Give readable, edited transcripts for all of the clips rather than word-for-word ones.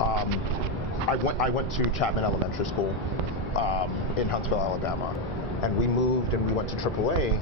I went to Chapman Elementary School in Huntsville, Alabama, and we moved and we went to AAA,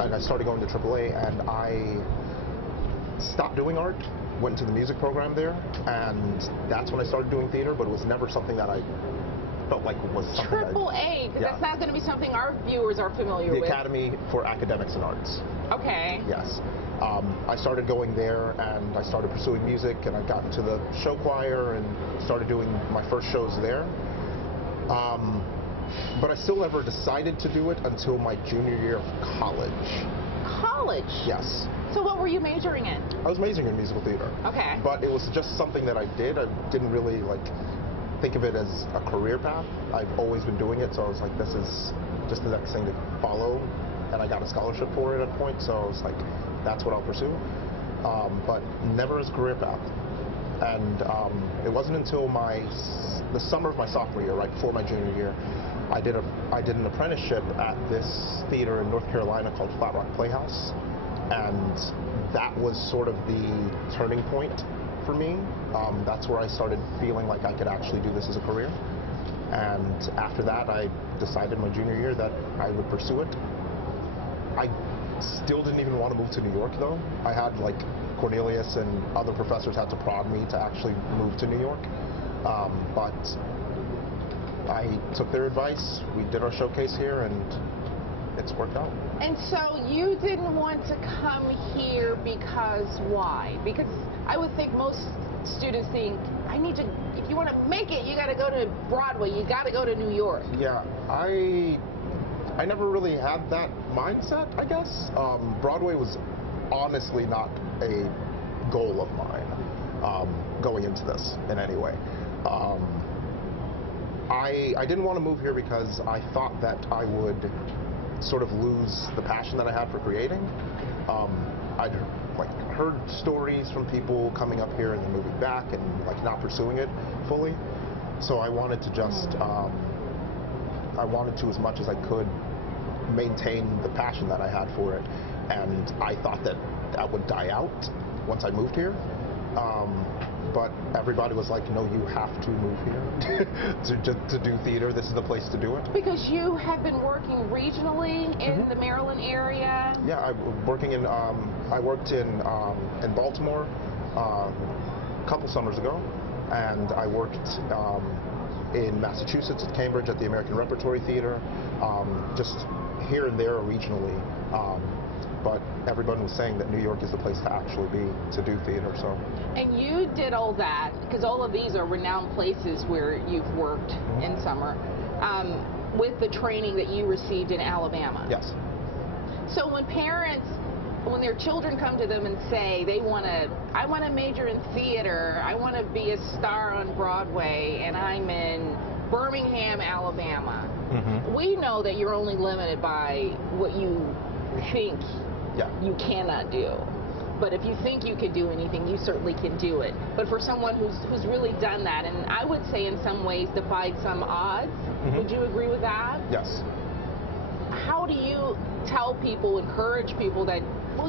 and I started going to AAA, and I stopped doing art, went to the music program there, and that's when I started doing theater, but it was never something that I felt like was something AAA, because that's not going to be something our viewers are familiar with. The Academy for Academics and Arts. Okay. Yes. I started going there, and I started pursuing music, and I got into the show choir and started doing my first shows there. But I still never decided to do it until my junior year of college. College? Yes. So what were you majoring in? I was majoring in musical theater. Okay. But it was just something that I did. I didn't really think of it as a career path. I've always been doing it, so I was like, this is just the next thing to follow. And I got a scholarship for it at a point, so I was like, that's what I'll pursue. But never as a career path. And it wasn't until the summer of my sophomore year, right before my junior year, I did an apprenticeship at this theater in North Carolina called Flat Rock Playhouse. And that was sort of the turning point for me. That's where I started feeling like I could actually do this as a career. And after that, I decided my junior year that I would pursue it. I still didn't even want to move to New York, though. I had, Cornelius and other professors had to prod me to actually move to New York. But I took their advice. We did our showcase here, and it's worked out. And so you didn't want to come here because why? Because I would think most students think, if you want to make it, you got to go to Broadway, you got to go to New York. Yeah, I never really had that mindset, I guess. Broadway was honestly not a goal of mine going into this in any way. I didn't want to move here because I thought that I would sort of lose the passion that I had for creating. I'd heard stories from people coming up here and then moving back and not pursuing it fully. So I wanted to just I wanted to, as much as I could, maintain the passion that I had for it, and I thought that that would die out once I moved here. But everybody was like, no, you have to move here to do theater. This is the place to do it. Because you have been working regionally in the Maryland area. Yeah, I worked in Baltimore a couple summers ago, and I worked in Massachusetts at Cambridge at the American Repertory Theater, just here and there regionally. But everyone was saying that New York is the place to actually be to do theater. So. And you did all that, because all of these are renowned places where you've worked in summer, with the training that you received in Alabama. Yes. So when parents, when their children come to them and say I want to major in theater, I want to be a star on Broadway, and I'm in Birmingham, Alabama, we know that you're only limited by what you think you cannot do. But if you think you can do anything, you certainly can do it. But for someone who's really done that, and I would say in some ways defied some odds, would you agree with that? Yes. How do you tell people, encourage people that, well,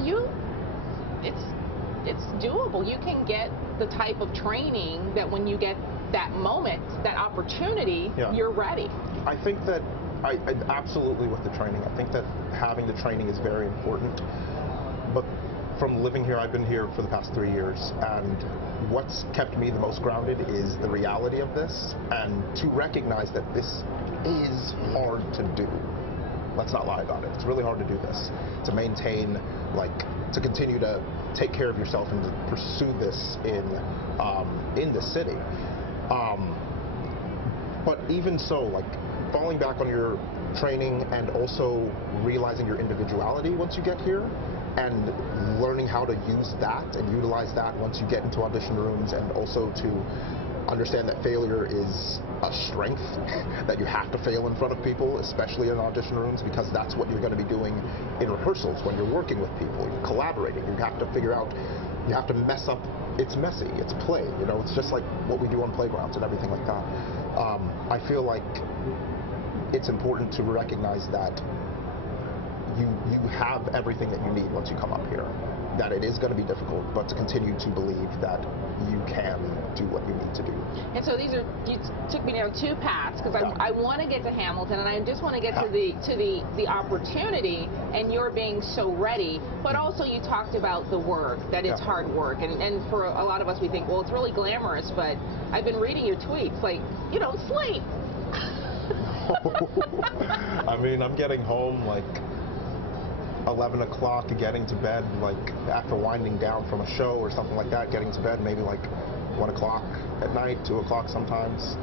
it's doable. You can get the type of training that when you get that moment, that opportunity, you're ready. I think that I absolutely with the training. I think that having the training is very important. But from living here, I've been here for the past 3 years, and what's kept me the most grounded is the reality of this, and to recognize that this is hard to do. Let's not lie about it. It's really hard to do this, to maintain, to continue to take care of yourself and to pursue this in the city. But even so, falling back on your training and also realizing your individuality once you get here, and learning how to use that and utilize that once you get into audition rooms, and also to understand that failure is a strength, that you have to fail in front of people, especially in audition rooms, because that's what you're going to be doing in rehearsals when you're working with people, you're collaborating, you have to figure out, you have to mess up, it's messy, it's play, it's just like what we do on playgrounds and everything like that. I feel like it's important to recognize that you have everything that you need once you come up here, that it is going to be difficult, but to continue to believe that you can do what you need to do. so these are, you took me down two paths, because I want to get to Hamilton, and I just want to get to the opportunity, and you're being so ready. But also you talked about the work, that it's hard work, and for a lot of us we think, well, it's really glamorous, but I've been reading your tweets, like, you don't sleep. I mean, I'm getting home like 11 o'clock, getting to bed like after winding down from a show or something like that, getting to bed maybe like 1 o'clock at night, 2 o'clock sometimes.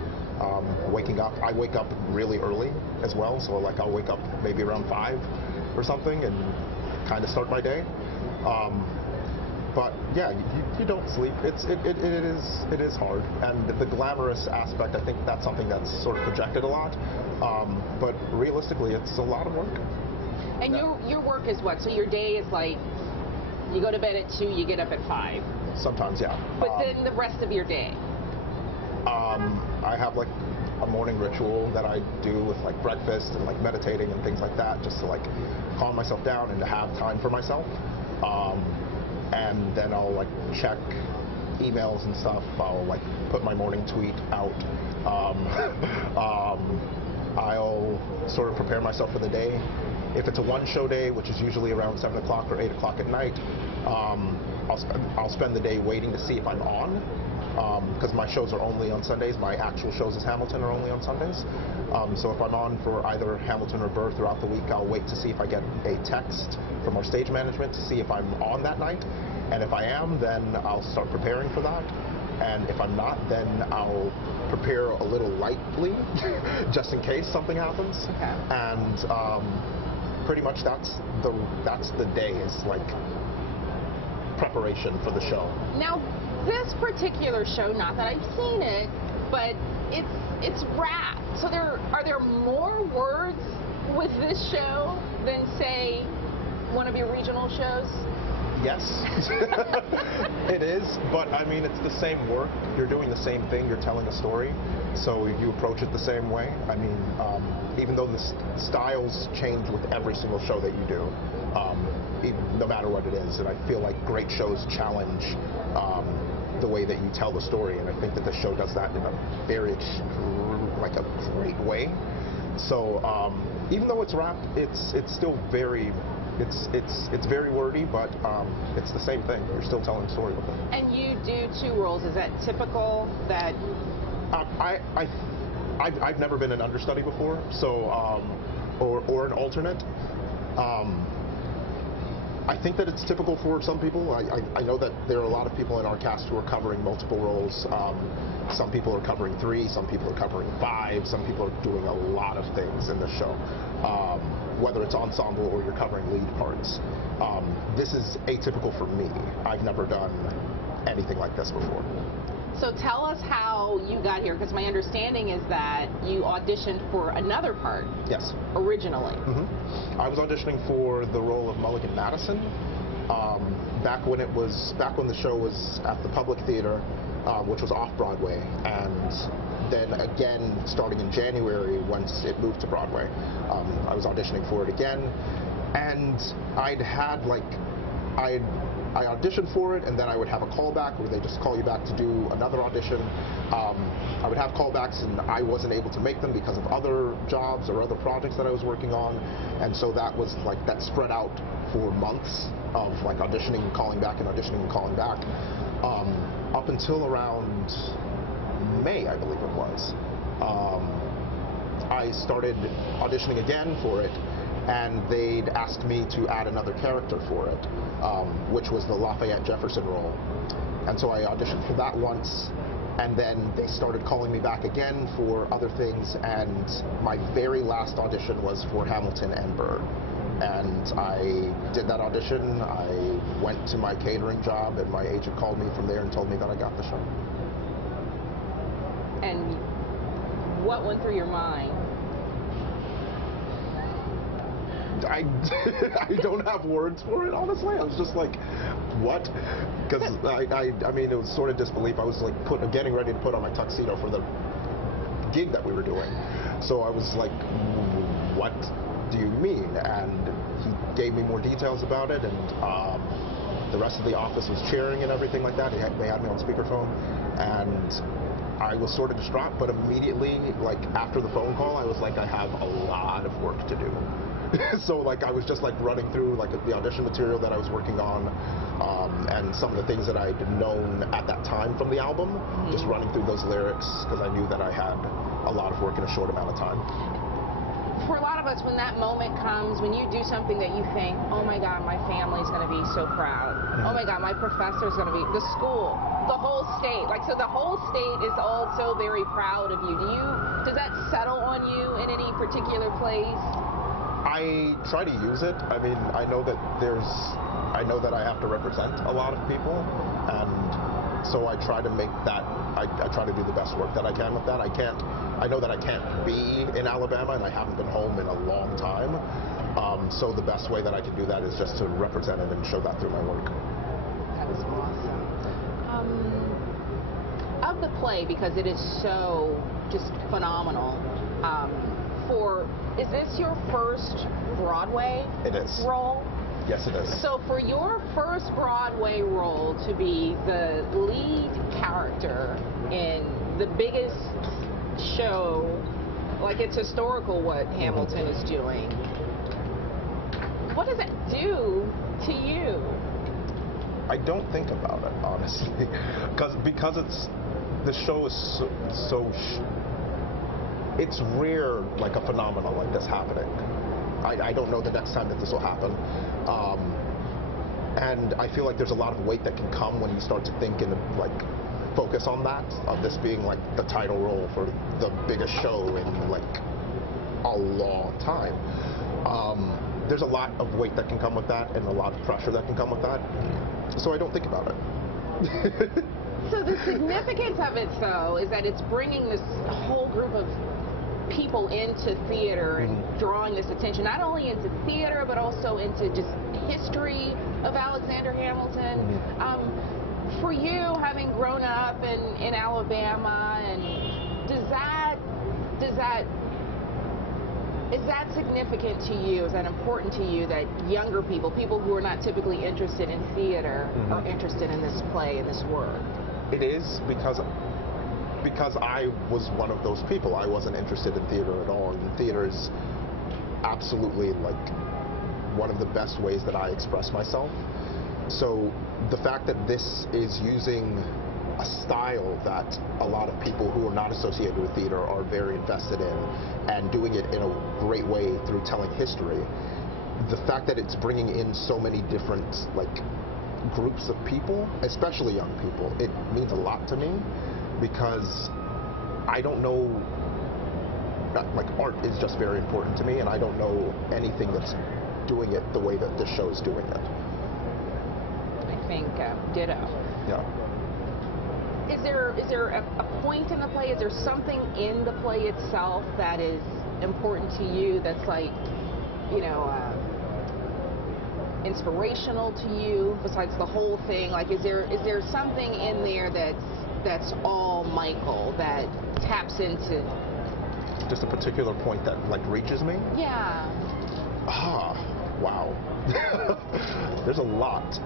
Waking up, I wake up really early as well, so like I'll wake up maybe around 5 or something and kind of start my day. But yeah, you don't sleep. It is hard, and the glamorous aspect, I think that's something that's sort of projected a lot. But realistically, it's a lot of work. And your work is what? So your day is like, you go to bed at 2, you get up at 5. Sometimes, yeah. But then the rest of your day? I have like a morning ritual that I do with like breakfast and like meditating and things like that, just to like calm myself down and to have time for myself. And then I'll like check emails and stuff. I'll like put my morning tweet out. I'll sort of prepare myself for the day. If it's a one-show day, which is usually around 7 o'clock or 8 o'clock at night, I'll spend the day waiting to see if I'm on, because my shows are only on Sundays. My actual shows as Hamilton are only on Sundays. So if I'm on for either Hamilton or Burr throughout the week, I'll wait to see if I get a text from our stage management to see if I'm on that night. And if I am, then I'll start preparing for that. And if I'm not, then I'll prepare a little lightly, just in case something happens. Okay. And pretty much that's the day, is like preparation for the show. Now, this particular show, not that I've seen it, but it's rap. So are there more words with this show than, say, one of your regional shows? Yes, it is, but I mean, it's the same work. You're doing the same thing. You're telling a story, so you approach it the same way. I mean, even though the styles change with every single show that you do, no matter what it is, and I feel like great shows challenge the way that you tell the story, and I think that the show does that in a very, like a great way. So even though it's rap, it's still very. It's very wordy, but it's the same thing. You're still telling a story with it. And you do 2 roles. Is that typical? That I've never been an understudy before, so or an alternate. I think that it's typical for some people. I know that there are a lot of people in our cast who are covering multiple roles. Some people are covering 3, some people are covering 5, some people are doing a lot of things in the show. Whether it's ensemble or you're covering lead parts. This is atypical for me. I've never done anything like this before. So tell us how you got here, because my understanding is that you auditioned for another part. Yes. Originally. Mm-hmm. I was auditioning for the role of Mulligan Madison back when the show was at the Public Theater, which was off Broadway, and then again starting in January once it moved to Broadway. I was auditioning for it again, and I auditioned for it, and then I would have a callback where they just call you back to do another audition. I would have callbacks, and I wasn't able to make them because of other jobs or other projects that I was working on, and so that was like, that spread out for months of like auditioning and calling back and auditioning and calling back, up until around May, I believe it was. I started auditioning again for it, and they'd asked me to add another character for it, which was the Lafayette Jefferson role. And so I auditioned for that once, and then they started calling me back again for other things, and my very last audition was for Hamilton and Burr. And I did that audition, I went to my catering job, and my agent called me from there and told me that I got the show. And what went through your mind? I don't have words for it, honestly. I was just like, what? Because I mean, it was sort of disbelief. I was like getting ready to put on my tuxedo for the gig that we were doing. So I was like, what do you mean? And he gave me more details about it, and the rest of the office was cheering and everything like that. They had me on speakerphone, and I was sort of distraught, but immediately, like after the phone call, I was like, I have a lot of work to do. So like I was just like running through like the audition material that I was working on, and some of the things that I'd known at that time from the album, just running through those lyrics because I knew that I had a lot of work in a short amount of time. For a lot of us, when that moment comes, when you do something that you think, oh my God, my family's going to be so proud. Oh my God, my professor's going to be, the school, the whole state. Like, so the whole state is also very proud of you. Does that settle on you in any particular place? I try to use it. I mean, I know that I have to represent a lot of people, and so I try to make that, I try to do the best work that I can with that. I know that I can't be in Alabama, and I haven't been home in a long time, so the best way that I can do that is just to represent it and show that through my work. That was awesome. Of the play, because it is so just phenomenal, is this your first Broadway role? Yes, it is. So for your first Broadway role to be the lead character in the biggest show, like it's historical what Hamilton is doing, what does that do to you? I don't think about it, honestly, because the show is it's rare, like a phenomenon like this happening. I don't know the next time that this will happen. And I feel like there's a lot of weight that can come when you start to think and like focus on that, of this being like the title role for the biggest show in like a long time. There's a lot of weight that can come with that and a lot of pressure that can come with that. So I don't think about it. So the significance of it, though, is that it's bringing this whole group of people into theater and drawing this attention, not only into theater, but also into just history of Alexander Hamilton. For you, having grown up in Alabama, and is that significant to you? Is that important to you that younger people who are not typically interested in theater, are interested in this play and this work? It is, because I was one of those people. I wasn't interested in theater at all, and theater is absolutely like one of the best ways that I express myself. So the fact that this is using a style that a lot of people who are not associated with theater are very invested in, and doing it in a great way through telling history, the fact that it's bringing in so many different like groups of people, especially young people, it means a lot to me, because I don't know, like art is just very important to me, and I don't know anything that's doing it the way that this show is doing it. I think ditto. Yeah. Is there a point in the play? Is there something in the play itself that is important to you, that's like, you know, inspirational to you besides the whole thing? Like, is there something in there that's all Michael, that taps into just a particular point that like reaches me? Yeah. Wow. There's a lot.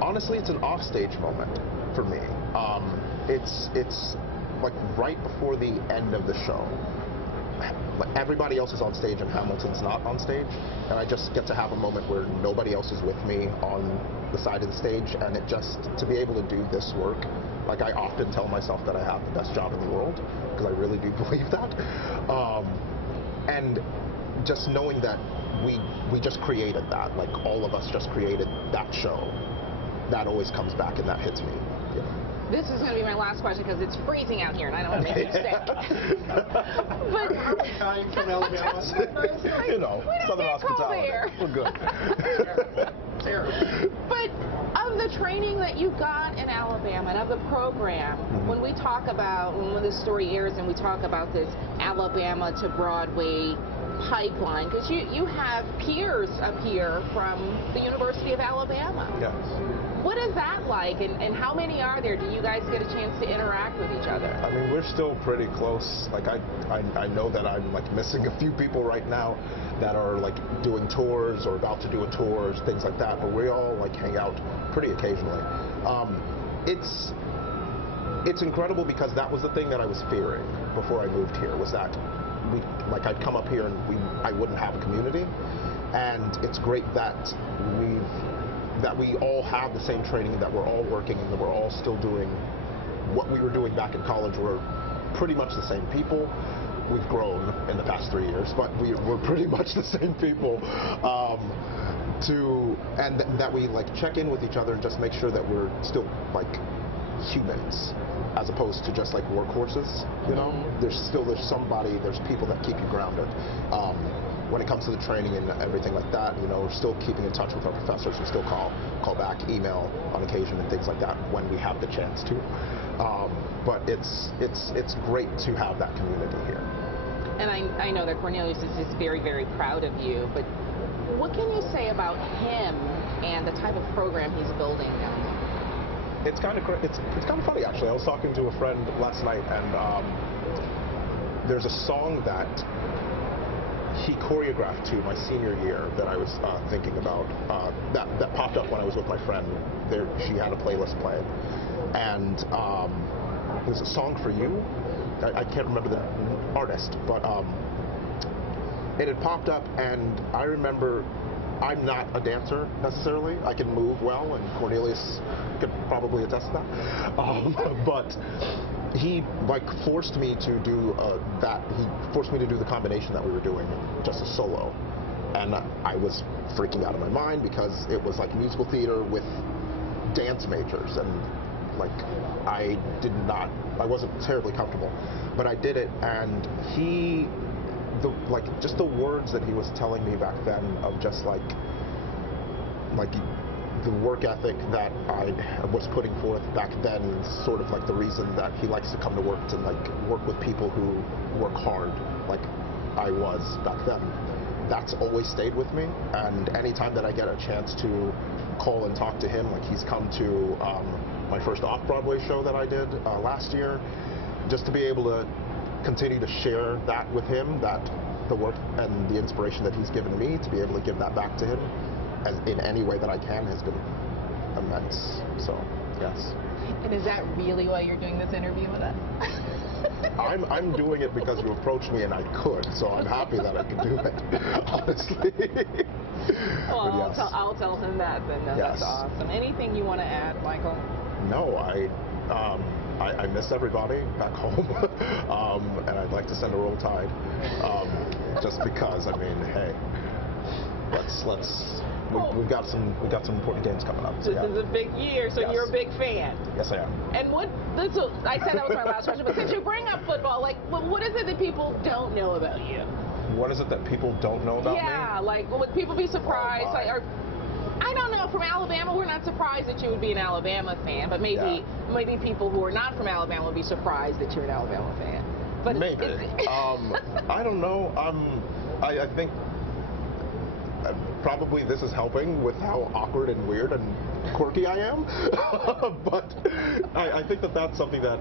Honestly, it's an offstage moment for me. It's like right before the end of the show. Like everybody else is on stage and Hamilton's not on stage, and I just get to have a moment where nobody else is with me on the side of the stage, and it just, to be able to do this work, like I often tell myself that I have the best job in the world, because I really do believe that. And just knowing that we just created that, like all of us just created that show, that always comes back and that hits me. Yeah. This is going to be my last question, because it's freezing out here and I don't want to make you sick. But are we kind from Alabama? You know, Southern hospitality. We're good. But of the training that you got in Alabama and of the program, when we talk about, when this story airs and we talk about this Alabama to Broadway pipeline, because you have peers up here from the University of Alabama. Yes. What is that like, and how many are there? Do you guys get a chance to interact with each other? I mean, we're still pretty close. Like I know that I'm like missing a few people right now that are like doing tours or about to do a tour, things like that, but we all like hang out pretty occasionally. it's incredible because that was the thing that I was fearing before I moved here, was that I'd come up here and I wouldn't have a community. And it's great that we all have the same training, that we're all working, and that we're all still doing what we were doing back in college. We're pretty much the same people. We've grown in the past 3 years, but we're pretty much the same people. That we check in with each other and just make sure that we're still humans, as opposed to just workhorses. You know, there's people that keep you grounded. When it comes to the training and everything like that, we're still keeping in touch with our professors. We still call back, email on occasion, and things like that when we have the chance to. But it's great to have that community here. And I know that Cornelius is just very, very proud of you. But what can you say about him and the type of program he's building down there? It's kind of funny, actually. I was talking to a friend last night, and there's a song that he choreographed to my senior year that I was thinking about, that popped up when I was with my friend. She had a playlist playing, and it was a song for you. I can't remember the artist, but it had popped up, and I remember, I'm not a dancer necessarily. I can move well, and Cornelius could probably attest to that. But he forced me to do that. He forced me to do the combination that we were doing, just a solo, and I was freaking out of my mind because it was musical theater with dance majors, and I wasn't terribly comfortable, but I did it, and just the words that he was telling me back then of just the work ethic that I was putting forth back then, sort of the reason that he likes to come to work, to work with people who work hard like I was back then. That's always stayed with me, and anytime that I get a chance to call and talk to him, he's come to my first off-Broadway show that I did last year, just to be able to continue to share that with him, that the work and the inspiration that he's given me, to be able to give that back to him as in any way that I can, has been immense. So, yes. And is that really why you're doing this interview with us? I'm doing it because you approached me and I could, so I'm happy that I could do it, honestly. Well, yes. I'll tell him that then. No, Yes. That's awesome. Anything you want to add, Michael? No, I miss everybody back home, and I'd like to send a roll tide, just because. I mean, hey, we've got some important games coming up. So This is a big year, so Yes. You're a big fan. Yes, I am. And I said that was my last question, but since you bring up football, what is it that people don't know about you? What is it that people don't know about me? Yeah, would people be surprised? Oh, my. I don't know. From Alabama, we're not surprised that you would be an Alabama fan, but maybe people who are not from Alabama would be surprised that you're an Alabama fan. But maybe. I don't know. I think probably this is helping with how awkward and weird and quirky I am. But I think that's something that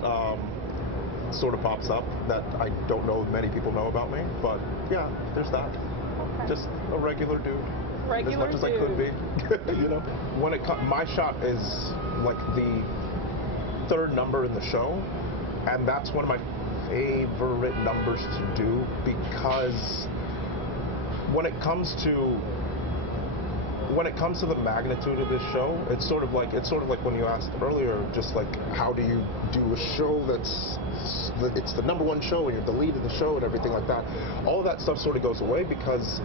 sort of pops up that I don't know many people know about me. But yeah, there's that. Okay. Just a regular dude. Regular as much as I could be. When my shot is the third number in the show, and that's one of my favorite numbers to do, because when it comes to the magnitude of this show, it's sort of like when you asked earlier, just how do you do a show it's the number one show and you're the lead of the show and everything like that. All of that stuff sort of goes away, because